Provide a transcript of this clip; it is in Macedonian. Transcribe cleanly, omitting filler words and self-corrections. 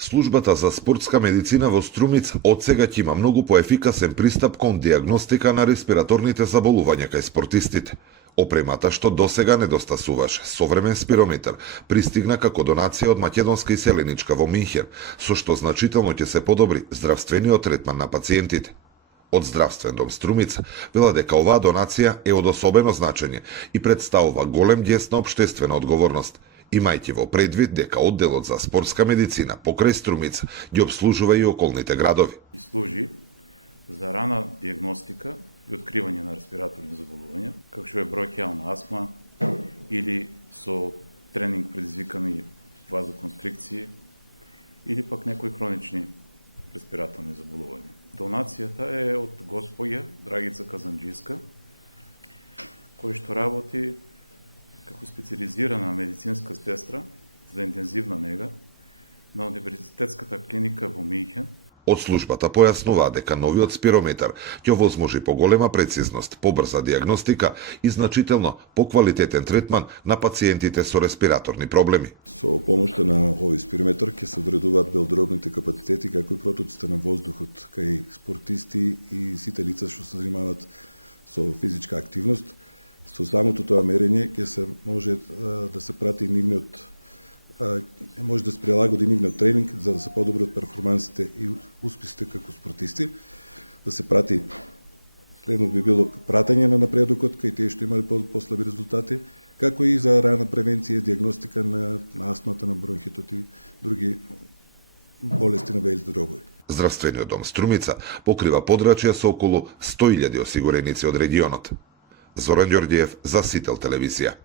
Службата за спортска медицина во Струмица одсега ќе има многу поефикасен пристап кон диагностика на респираторните заболувања кај спортистите. Опремата што досега недостасуваше, современ спирометар, пристигна како донација од македонска иселеничка во Минхен, со што значително ќе се подобри здравствениот третман на пациентите. Од Здравствен дом Струмица вела дека оваа донација е од особено значење и представува голем ѓест на општествена одговорност, имајќи во предвид дека одделот за спортска медицина покрај Струмица ги обслужува и околните градови. И служи за рана диагностика и откривање на респираторни заболувања, како што е бронхијална астма или со тренинг предизвикани вазоконстрикции или пак некои хронични респираторни заболувања. Донацијата е од госпоѓа Драгица Казанџиска, кој што работи како специализирана медицинска сестра за интензивна нега на Универзитетската клиника во Минхен. Од службата појаснуваа дека новиот спирометар ќе овозможи поголема прецизност, побрза диагностика и значително поквалитетен третман на пациентите со респираторни проблеми. Со помошта на овој спирометар ќе се одредуваат белодробните капацитети, како и протоците на воздухот кај спортисти и сите лица што се занимаваат со физичка активност. Со самото тоа мерење ќе се може да се прати нивниот може да се прилагоди нивниот тренинг за да се подобрат перформансите и успесите како спортисти, да се прати следно би било пратење на напредокот кај тие што имале послаби резултати, како и за рана превенција и диагностика на астмата, на бронхитот и други болести на белите дробови. Здравствениот дом Струмица покрива подрачје со околу 100.000 осигуреници од регионот. Зоран Ѓорѓиев за Сител телевизија.